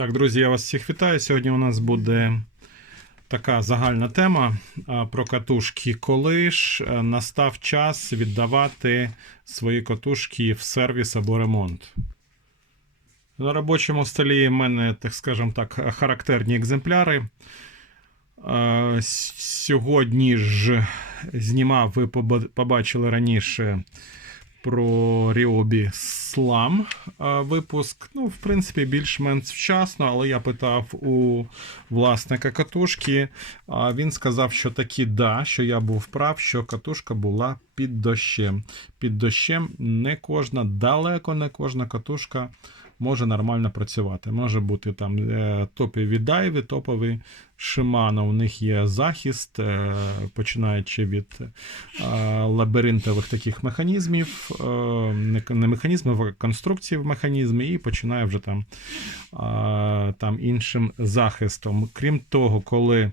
Так, друзі, я вас всіх вітаю. Сьогодні у нас буде така загальна тема про катушки. Коли ж настав час віддавати свої катушки в сервіс або ремонт. На робочому столі в мене, так скажемо так, характерні екземпляри. Сьогодні ж знімав, ви побачили раніше про Ріобі е, випуск. Ну, в принципі, більш-менш вчасно, але я питав у власника катушки. Він сказав, що таки да, що я був прав, що катушка була під дощем. Під дощем не кожна, далеко не кожна катушка може нормально працювати. Може бути там е, топові дайви, топові Shimano. У них є захист, е, починаючи від е, лабіринтових таких механізмів, не, механізмів, а конструкції в механізмі, і починає вже там, там іншим захистом. Крім того, коли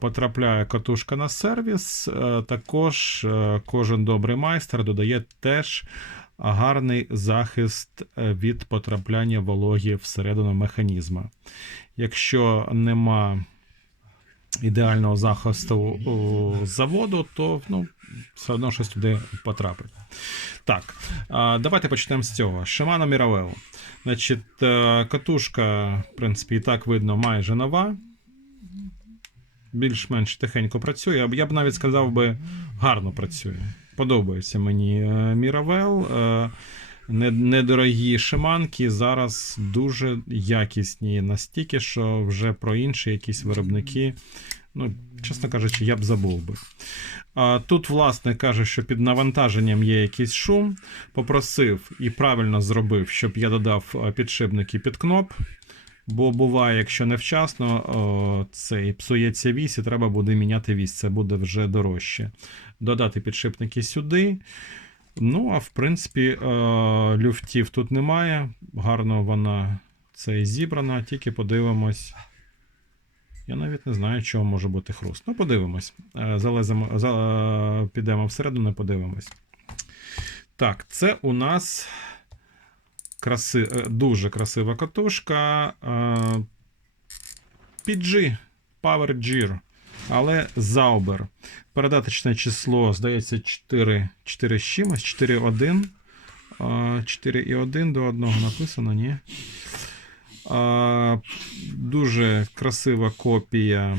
потрапляє катушка на сервіс, також кожен добрий майстер додає теж гарний захист е, від потрапляння вологі всередину механізма. Якщо нема ідеального захисту заводу, то ну, все одно щось туди потрапить. Так, давайте почнемо з цього. Shimano Miravel. Значить, е, катушка, в принципі, і так видно, майже нова. Більш-менш тихенько працює. Я б навіть сказав би, гарно працює. Подобається мені е, Miravel. Е, не- Недорогі шиманки зараз дуже якісні, настільки, що вже про інші якісь виробники, ну, чесно кажучи, я б забув би. А, Тут власник каже, що під навантаженням є якийсь шум. Попросив і правильно зробив, щоб я додав е, підшипники під кноп. Бо буває, якщо невчасно, о, цей псується вісь, і треба буде міняти вісь. Це буде вже дорожче. Додати підшипники сюди. Ну, а в принципі, люфтів тут немає. Гарно вона це зібрана, тільки подивимось. Я навіть не знаю, чого може бути хруст. Ну, подивимось. Е, Залеземо, за, е, підемо всередину, подивимось. Так, це у нас краси, е, дуже красива катушка. е, PG, Power Gear, але Zauber. Передаточне число, здається, 4, 4 з чимось, 4,1. 4,1 до 1 написано, ні. Дуже красива копія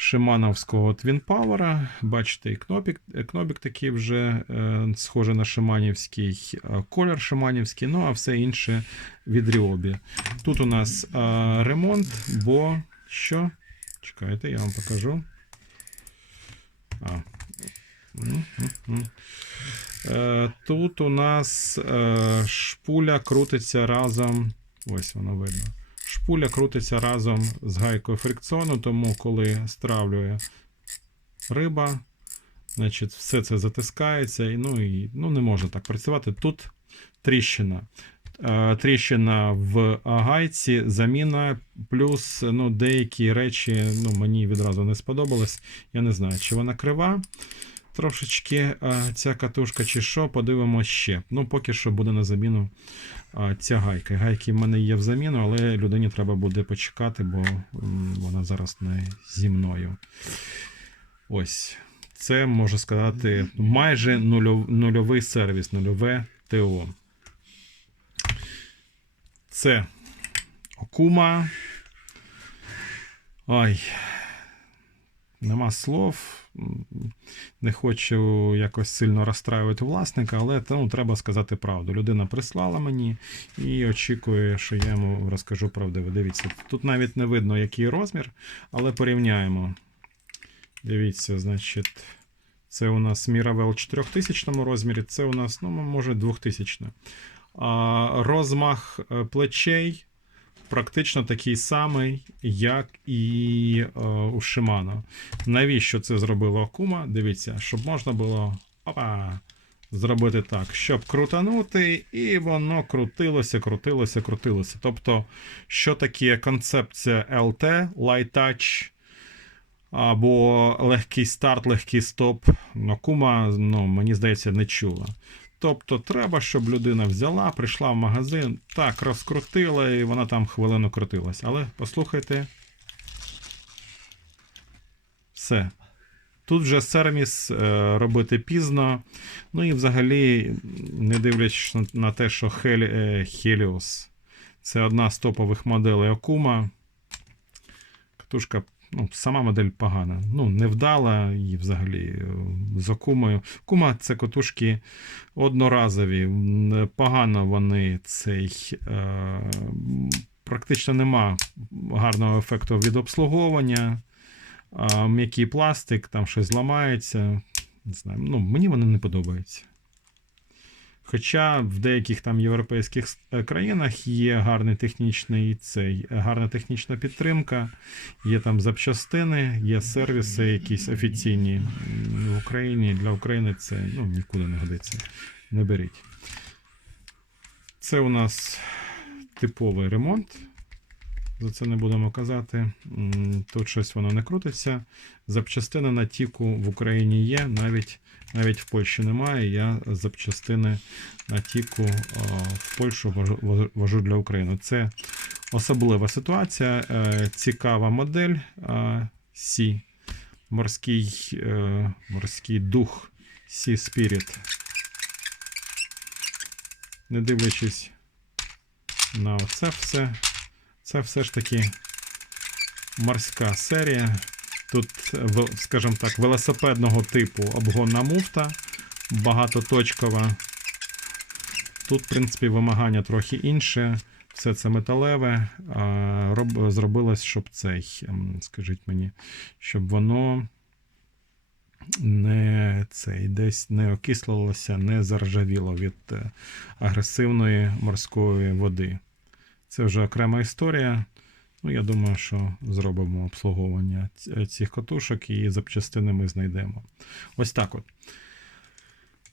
Шимановського Power. Бачите, і кнопік, е, кнопік такий вже е, схожий на Шиманівський, е, колір Шиманівський, ну а все інше від Ryobi. Тут у нас ремонт, бо що? Чекайте, я вам покажу. А. Тут у нас шпуля крутиться разом. Ось воно видно. Шпуля крутиться разом з гайкою фрикціону, тому коли стравлює риба, значить, все це затискається, і, ну, і ну, не може так працювати. Тут тріщина. Е, Тріщина в гайці, заміна, плюс ну, деякі речі ну, мені відразу не сподобались. Я не знаю, чи вона крива трошечки е, ця катушка, чи що, подивимось ще. Ну, поки що буде на заміну е, ця гайка. Гайки в мене є в заміну, але людині треба буде почекати, бо вона зараз не зі мною. Ось. Це можу сказати майже нульов- нульовий сервіс, нульове ТО. Це Окума. Ой. Нема слов. Не хочу якось сильно розстраювати власника, але ну, треба сказати правду. Людина прислала мені і очікує, що я йому розкажу правдиво. Дивіться, тут навіть не видно, який розмір, але порівняємо. Дивіться, значить, це у нас в 4000 розмірі, це у нас, ну, може, 2000. А, розмах е, плечей практично такий самий, як і е, у Shimano. Навіщо це зробила Окума? Дивіться, щоб можна було опа, зробити так, щоб крутанути, і воно крутилося, крутилося, крутилося. Тобто, що таке концепція LT, Light Touch, або легкий старт, легкий стоп. Окума, ну, мені здається, не чула. Тобто, треба, щоб людина взяла, прийшла в магазин, так, розкрутила, і вона там хвилину крутилась. Але послухайте. Все. Тут вже сервіс е, робити пізно. Ну і взагалі, не дивлячись на- те, що е, Helios це одна з топових моделей Окума. Катушка, ну, сама модель погана. Ну, невдала і взагалі е, з Окумою. Кума це катушки одноразові. Погано вони цей. Е, практично нема гарного ефекту від обслуговування. М'який пластик, там щось зламається. Не знаю, ну, мені вони не подобаються. Хоча в деяких там європейських е, країнах є гарний технічний цей, е, гарна технічна підтримка, є там запчастини, є сервіси якісь офіційні в Україні. Для України це ну, нікуди не годиться. Не беріть. Це у нас типовий ремонт. За це не будемо казати. Тут щось воно не крутиться. Запчастини на тіку в Україні є, навіть, навіть в Польщі немає. Я запчастини на тіку в Польщу вожу, для України. Це особлива ситуація. е, Цікава модель Сі. Морський, е, морський дух Spirit. Не дивлячись на це все. Це все ж таки морська серія. Тут, скажімо так, велосипедного типу обгонна муфта, багатоточкова. Тут, в принципі, вимагання трохи інше. Все це металеве. Роб, зробилось, щоб цей, скажіть мені, щоб воно не цей, десь не окислилося, не заржавіло від е, агресивної морської води. Це вже окрема історія. Ну, я думаю, що зробимо обслуговування цих катушок і запчастини ми знайдемо. Ось так от.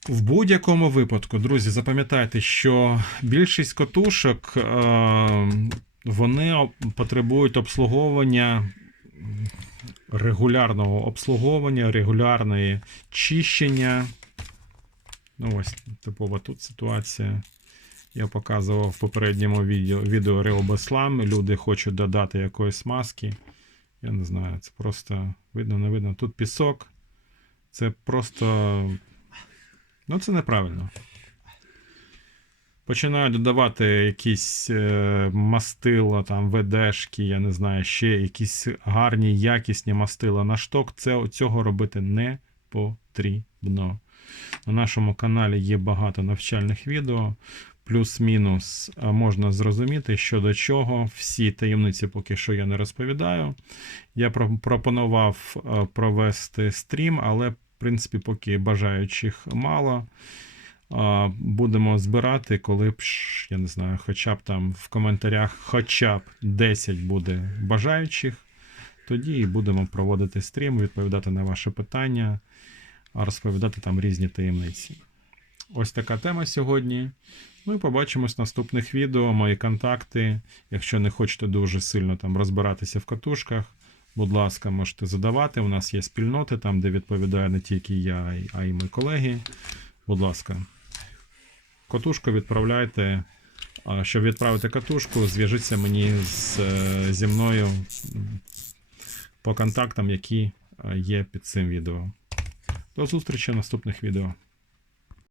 В будь-якому випадку, друзі, запам'ятайте, що більшість катушок е, вони потребують обслуговування регулярного обслуговування, регулярної чищення. Ну, ось типова тут ситуація. Я показував в попередньому відео, відео Реобеслам. Люди хочуть додати якоїсь маски. Я не знаю, це просто видно, не видно. Тут пісок. Це просто. Ну, це неправильно. Починаю додавати якісь е, мастила, там, ведешки, я не знаю, ще якісь гарні, якісні мастила на шток. Це, цього робити не потрібно. На нашому каналі є багато навчальних відео плюс-мінус можна зрозуміти, що до чого. Всі таємниці поки що я не розповідаю. Я пропонував провести стрім, але, в принципі, поки бажаючих мало. Будемо збирати, коли б, я не знаю, хоча б там в коментарях хоча б 10 буде бажаючих. Тоді і будемо проводити стрім, відповідати на ваші питання, розповідати там різні таємниці. Ось така тема сьогодні. Ну і побачимось в наступних відео. Мої контакти. Якщо не хочете дуже сильно там розбиратися в катушках, будь ласка, можете задавати. У нас є спільноти, там, де відповідає не тільки я, а й мої колеги. Будь ласка. Катушку відправляйте. Щоб відправити катушку, зв'яжіться мені з, е, зі мною по контактам, які е, є під цим відео. До зустрічі в наступних відео.